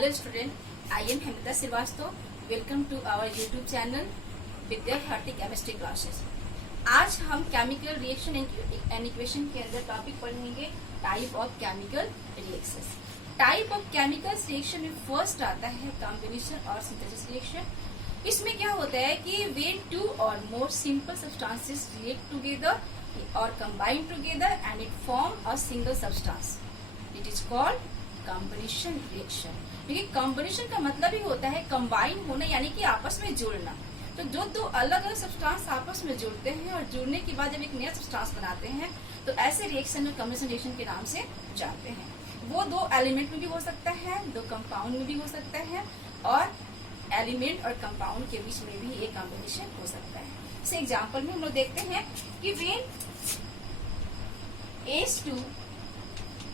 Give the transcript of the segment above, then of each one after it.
Hello student, I am Hamida Srivastava. Welcome to our YouTube channel Vidya Bharati chemistry classes. आज हम chemical reaction and equation के अंदर topic पढ़ेंगे type of chemical reactions. Type of chemical reaction में first आता है combination और synthesis reaction. इसमें क्या होता है कि when two or more simple substances react together or combine together and it form a single substance, it is called combination reaction. क्योंकि कॉम्बिनेशन का मतलब ही होता है कंबाइन होना, यानी कि आपस में जुड़ना। तो जो दो अलग अलग सब्सटेंस आपस में जुड़ते हैं और जुड़ने के बाद जब एक नया सब्सटेंस बनाते हैं तो ऐसे रिएक्शन में कॉम्बिनेशन रिएक्शन के नाम से जानते हैं। वो दो एलिमेंट में भी हो सकता है, दो कंपाउंड में भी हो सकता है, और एलिमेंट और कंपाउंड के बीच में भी एक कॉम्बिनेशन हो सकता है। इस एग्जाम्पल में हम लोग देखते हैं कि when H2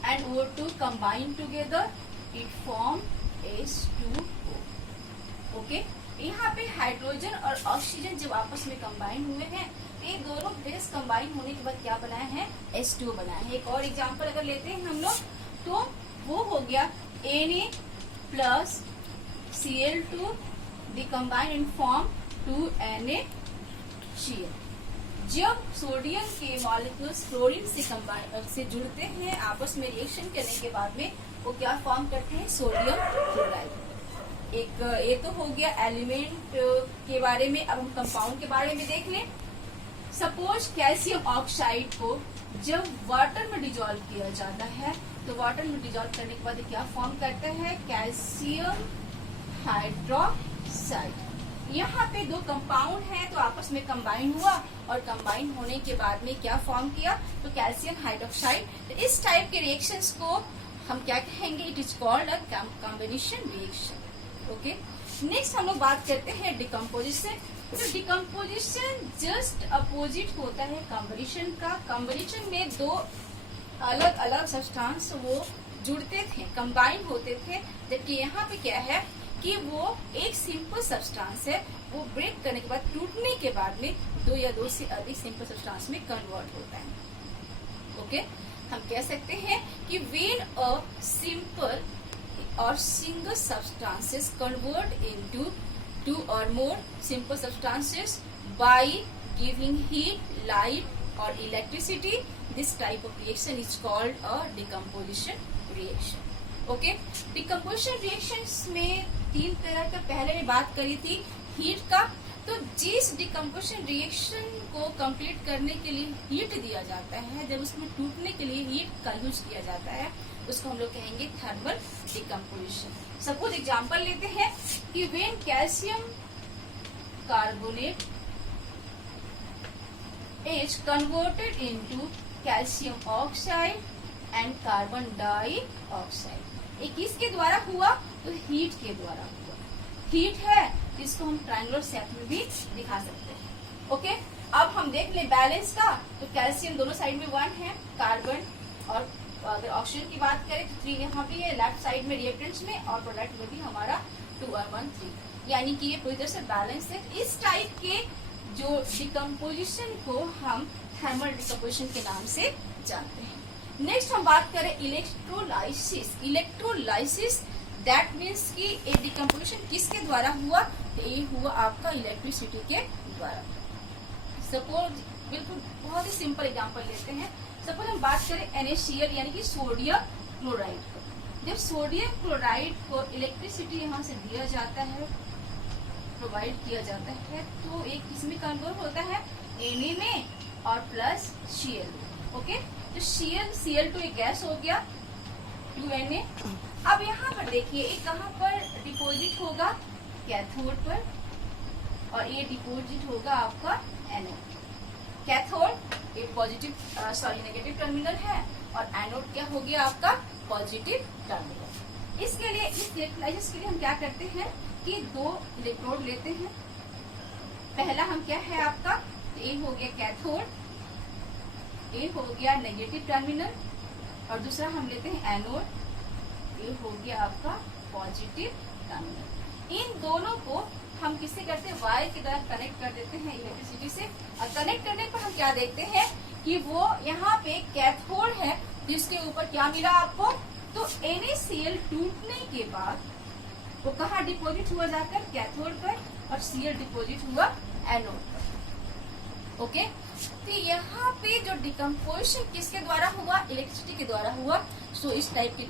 and O2 combine together it form H2O। Okay, यहाँ पे हाइड्रोजन और ऑक्सीजन जब आपस में कंबाइन हुए हैं तो ये दोनों बेस कंबाइन होने के बाद क्या बनाया है, H2O बनाया है। एक और एग्जांपल अगर लेते हैं हम लोग तो वो हो गया Na plus Cl2 the combine and form 2NaCl। जब सोडियम के मॉलिक्यूल्स फ्लोरीन से जुड़ते हैं आपस में रिएक्शन करने के बाद में वो क्या फॉर्म करते हैं, सोडियम क्लोराइड। एक ये तो हो गया एलिमेंट के बारे में। अब हम कंपाउंड के बारे में देख लें। सपोज कैल्शियम ऑक्साइड को जब वाटर में डिजोल्व किया जाता है तो वाटर में डिजोल्व करने के बाद क्या फॉर्म करता है, कैल्शियम हाइड्रोक्साइड। यहाँ पे दो कंपाउंड है तो आपस में कंबाइन हुआ और कंबाइन होने के बाद में क्या फॉर्म किया, तो कैल्शियम हाइड्रोक्साइड। तो इस टाइप के रिएक्शंस को हम क्या कहेंगे, it is called a combination reaction. Okay, next हम लोग बात करते हैं डिकम्पोजिशन। तो डिकम्पोजिशन जस्ट अपोजिट होता है कॉम्बिनेशन का। कॉम्बिनेशन में दो अलग अलग सब्सटेंस वो जुड़ते थे, कंबाइन होते थे, जबकि यहाँ पे क्या है कि वो एक सिंपल सब्सटेंस है, वो ब्रेक करने के बाद टूटने के बाद में दो या दो से अधिक सिंपल सब्सटेंस में कन्वर्ट होता है। ओके, हम कह सकते हैं कि when a simple or single substances convert into two or more simple substances by giving heat, light or electricity, this type of reaction is called a decomposition reaction. Okay, decomposition reactions में तीन तरह का पहले में बात करी थी heat का। तो जिस डिकम्पोजिशन रिएक्शन को कंप्लीट करने के लिए हीट दिया जाता है, जब उसमें टूटने के लिए हीट का यूज किया जाता है, उसको हम लोग कहेंगे थर्मल डिकम्पोजिशन। सपोज एग्जांपल लेते हैं कि when calcium carbonate is converted into calcium oxide and carbon dioxide. एक किसके द्वारा हुआ, तो हीट के द्वारा हुआ। हीट है इसको हम ट्रायंगुलर शेप में भी दिखा सकते हैं। ओके, अब हम देख ले बैलेंस का। तो कैल्शियम दोनों साइड में 1 है, कार्बन और अगर ऑक्सीजन की बात करें तो 3 यहाँ भी है लेफ्ट साइड में रिएक्टेंट्स में, और प्रोडक्ट में भी हमारा 2 और 1 3, यानी कि ये पूरी तरह से बैलेंस है। इस टाइप के जो डिकम्पोजिशन को हम थर्मल डिकम्पोजिशन के नाम से जानते हैं। नेक्स्ट हम बात करें इलेक्ट्रोलाइसिस। इलेक्ट्रोलाइसिस दैट मीन्स कि एक डिकम्पोजिशन किसके द्वारा हुआ, तो ये हुआ आपका इलेक्ट्रिसिटी के द्वारा। सपोज बिल्कुल बहुत ही सिंपल एग्जांपल लेते हैं। सपोज हम बात करें NaCl यानी कि सोडियम क्लोराइड को। जब सोडियम क्लोराइड को इलेक्ट्रिसिटी यहाँ से दिया जाता है, प्रोवाइड किया जाता है, तो एक किसमें कन्वर्ट होता है, Na में और प्लस Cl। ओके, तो Cl2 एक गैस हो गया, 2Na। अब यहाँ पर देखिए एक कहाँ पर डिपोजिट होगा, कैथोड पर, और ये डिपोजिट होगा आपका एनोड। कैथोड एक पॉजिटिव नेगेटिव टर्मिनल है और एनोड क्या हो गया आपका पॉजिटिव टर्मिनल। इसके लिए इस इलेक्ट्रोलाइसिस के लिए हम क्या करते हैं कि 2 इलेक्ट्रोड लेते हैं। पहला हम क्या है आपका, तो ये हो गया कैथोड, ये हो गया नेगेटिव टर्मिनल, और दूसरा हम लेते हैं एनोड, ये हो गया आपका पॉजिटिव टर्मिनल। इन दोनों को हम किससे करते हैं, वायर की तरह कनेक्ट कर देते हैं इलेक्ट्रिसिटी से। और कनेक्ट करने पर हम क्या देखते हैं कि वो यहाँ पे कैथोड है जिसके ऊपर क्या मिला आपको, तो NaCl टूटने के बाद वो कहाँ डिपॉजिट हुआ जाकर, कैथोड पर, और Cl डिपॉजिट हुआ एनोड पर। ओके, तो यहाँ पे जो डिकम्पोजिशन किसके द्वारा हुआ, इलेक्ट्रिसिटी के द्वारा हुआ। सो इस टाइप के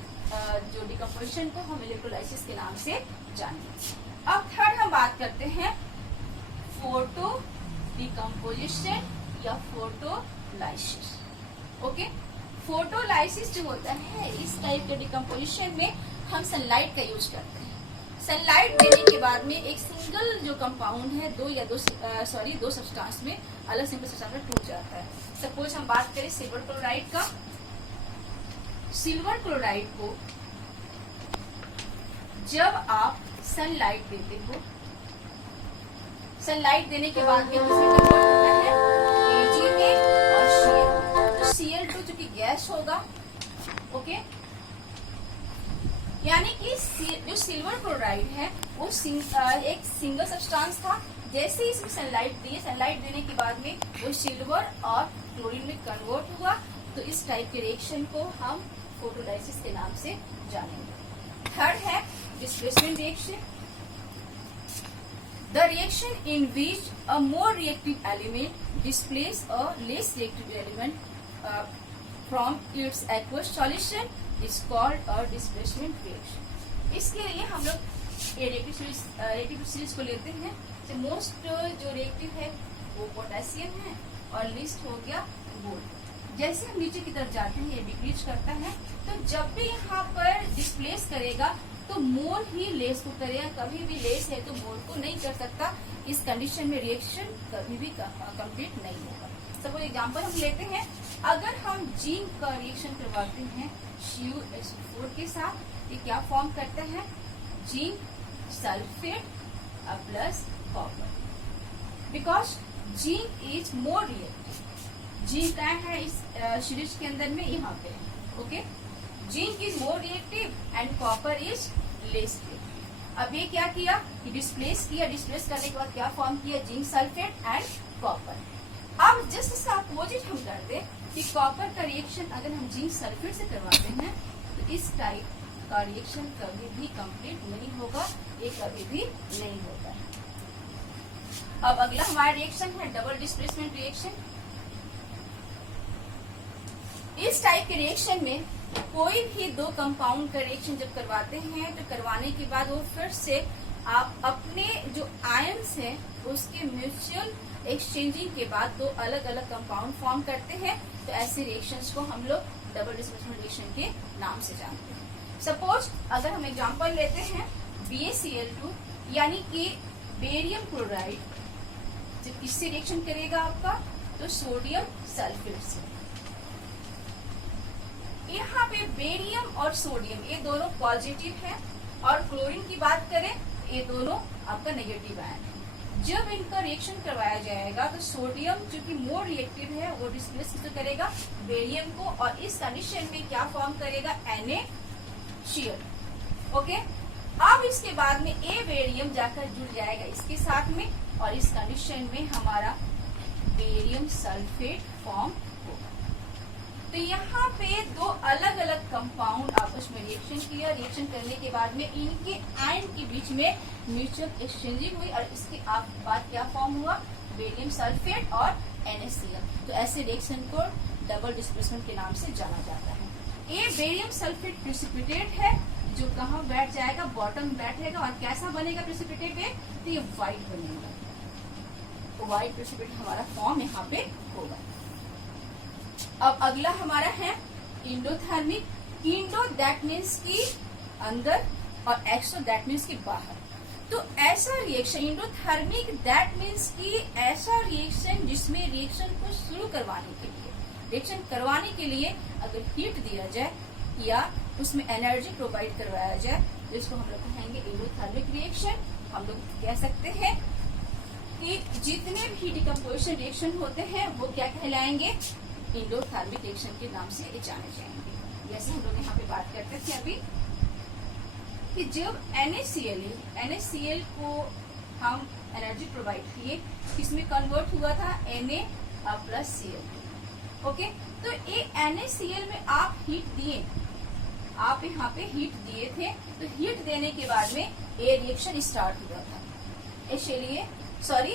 जो डिकम्पोजिशन को हम इलेक्ट्रोलाइसिस के नाम से जानेंगे। अब थर्ड हम बात करते हैं फोटो डिकम्पोजिशन या फोटोलाइसिस। ओके, फोटोलाइसिस जो होता है, इस टाइप के डिकम्पोजिशन में हम सनलाइट का यूज करते हैं। सनलाइट देने के बाद में एक सिंगल जो कंपाउंड है दो सब्सटेंस में अलग सिंगल सब्सटेंस में टूट जाता है। सपोज हम बात करें सिल्वर क्लोराइड का। सिल्वर क्लोराइड को जब आप सनलाइट देते हो, सनलाइट देने के बाद में किसमें कन्वर्ट होता है, Ag में और Cl। तो Cl2 जो कि गैस होगा। ओके, यानी कि जो सिल्वर क्लोराइड है वो एक सिंगल सब्सटेंस था। जैसे ही इसमें सनलाइट दी, सनलाइट देने के बाद में वो सिल्वर और क्लोरीन में कन्वर्ट हुआ। तो इस टाइप के रिएक्शन को हम फोटोलाइसिस के नाम से जानेंगे। थर्ड है displacement reaction. The reaction in which a more reactive element displace a less reactive element from its aqueous solution is called a displacement reaction. इसके लिए हम लोग रिएक्टिव सीरीज को लेते हैं। तो मोस्ट जो रिएक्टिव है वो पोटेशियम है और लिस्ट हो गया गोल्ड। जैसे हम नीचे की तरफ जाते हैं ये डिक्रीज करता है। तो जब भी यहाँ पर डिस्प्लेस करेगा तो मोल ही लेस को करेगा, कभी भी लेस है तो मोल को नहीं कर सकता। इस कंडीशन में रिएक्शन कभी भी कंप्लीट नहीं होगा। सपोज एग्जांपल हम लेते हैं, अगर हम जिंक का रिएक्शन करवाते हैं CuSO4 के साथ, ये क्या फॉर्म करता है, zinc sulphate plus copper. Because zinc is more reactive. Zinc क्या है इस सीरीज के अंदर में, यहाँ पे। Okay, zinc is more reactive and copper is less reactive. अब ये क्या किया, डिस्प्लेस किया। डिस्प्लेस करने के बाद क्या फॉर्म किया, जिंक सल्फेट एंड कॉपर। अब जस्ट इसका अपोजिट हम कर दे कि कॉपर का रिएक्शन अगर हम जिंक सल्फेट से करवाते हैं तो इस टाइप का रिएक्शन कभी भी कंप्लीट नहीं होगा, ये कभी भी नहीं होता है। अब अगला हमारा रिएक्शन है डबल डिस्प्लेसमेंट रिएक्शन। इस टाइप के रिएक्शन में कोई भी दो कंपाउंड का रिएक्शन जब करवाते हैं तो करवाने के बाद वो फिर से आप अपने जो आयंस है उसके म्यूचुअल एक्सचेंजिंग के बाद दो अलग अलग कंपाउंड फॉर्म करते हैं। तो ऐसे रिएक्शंस को हम लोग डबल डिस्प्लेसमेंट रिएक्शन के नाम से जानते हैं। सपोज अगर हम एग्जांपल लेते हैं BaCl2 यानी कि बेरियम क्लोराइड, जब किससे रिएक्शन करेगा आपका, तो सोडियम सल्फेट से। यहाँ पे बेरियम और सोडियम ये दोनों पॉजिटिव है और क्लोरीन की बात करें ये दोनों आपका नेगेटिव आयन है। जब इनका रिएक्शन करवाया जाएगा तो सोडियम जो कि मोर रिएक्टिव है वो डिस्प्लेस करेगा बेरियम को और इस कंडीशन में क्या फॉर्म करेगा, NaCl। ओके, अब इसके बाद में ए बेरियम जाकर जुड़ जाएगा इसके साथ में और इस कंडीशन में हमारा बेरियम सल्फेट फॉर्म होगा। तो यहाँ पे दो अलग अलग कंपाउंड आपस में रिएक्शन किया। रिएक्शन करने के बाद में इनके आयन के बीच में म्यूचुअल एक्सचेंजिंग हुई और इसके बाद क्या फॉर्म हुआ, बेरियम सल्फेट और NaCl। तो ऐसे रिएक्शन को डबल डिस्प्लेसमेंट के नाम से जाना जाता है। ये बेरियम सल्फेट प्रेसिपिटेट है जो कहाँ बैठ जाएगा, बॉटम बैठेगा और कैसा बनेगा प्रेसिपिटेट में, तो ये व्हाइट बनेगा। तो व्हाइट प्रेसिपिटेट हमारा फॉर्म यहाँ पे होगा। अब अगला हमारा है इंडोथर्मिक। इंडो दैट मीन्स की अंदर और एक्सो दैट मीन्स की बाहर। तो ऐसा रिएक्शन इंडोथर्मिक दैट मीन्स की ऐसा रिएक्शन जिसमें रिएक्शन को शुरू करवाने के लिए, रिएक्शन करवाने के लिए अगर हीट दिया जाए या उसमें एनर्जी प्रोवाइड करवाया जाए, जिसको हम लोग कहेंगे इंडोथर्मिक रिएक्शन। हम लोग कह सकते हैं कि जितने भी डिकम्पोजिशन रिएक्शन होते हैं वो क्या कहलाएंगे, इंडोथर्मिक रिएक्शन के नाम से जाने जाएंगे। जैसे हम लोग यहाँ पे बात करते थे अभी कि जब NaCl को हम एनर्जी प्रोवाइड किए, इसमें कन्वर्ट हुआ था Na+Cl2। ओके, तो ये NaCl में आप हीट दिए आप यहाँ पे हीट दिए थे, तो हीट देने के बाद में ये रिएक्शन स्टार्ट हुआ था, इसलिए सॉरी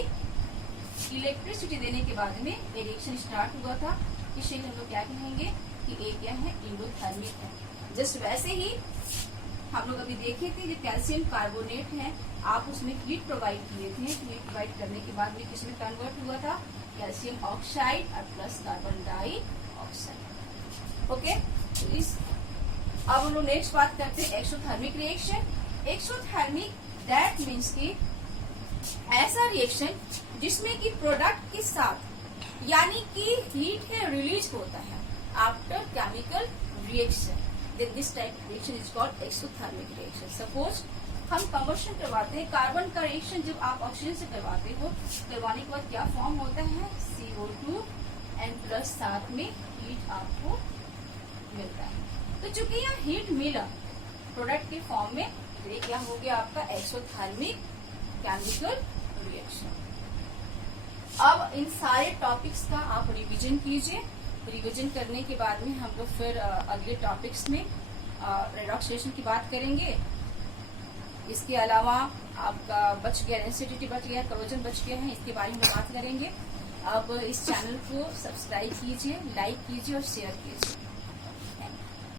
इलेक्ट्रिसिटी देने के बाद में ये रिएक्शन स्टार्ट हुआ था, इसलिए हम लोग क्या कहेंगे कि ये क्या है, एंडोथर्मिक है। जस्ट वैसे ही हम लोग अभी देखे थे जो कैल्शियम कार्बोनेट है, आप उसमें हीट प्रोवाइड किए थे, हीट प्रोवाइड करने के बाद में किसमें कन्वर्ट हुआ था, कैल्शियम ऑक्साइड और प्लस कार्बन डाइऑक्साइड। ओके, तो इस अब हम लोग नेक्स्ट बात करते हैं exothermic reaction. Exothermic that means की ऐसा रिएक्शन जिसमें कि प्रोडक्ट के साथ यानी कि हीट है रिलीज होता है after chemical reaction, this type reaction is called exothermic reaction. Suppose हम कंबशन करवाते हैं, कार्बन का रिएक्शन जब आप ऑक्सीजन से करवाते हो, करवाने के बाद क्या फॉर्म होता है, CO2 एंड प्लस साथ में हीट आपको मिलता है। तो चूंकि यह हीट मिला प्रोडक्ट के फॉर्म में, तो ये क्या हो गया आपका एक्सोथर्मिक केमिकल रिएक्शन। अब इन सारे टॉपिक्स का आप रिवीजन कीजिए, रिवीजन करने के बाद में हम लोग फिर अगले टॉपिक्स में रेडॉक्स रिएक्शन की बात करेंगे। इसके अलावा आपका बच गया एसिडिटी बच गया, करोजन बच गया है, इसके बारे में बात करेंगे। अब इस चैनल को सब्सक्राइब कीजिए, लाइक कीजिए और शेयर कीजिए।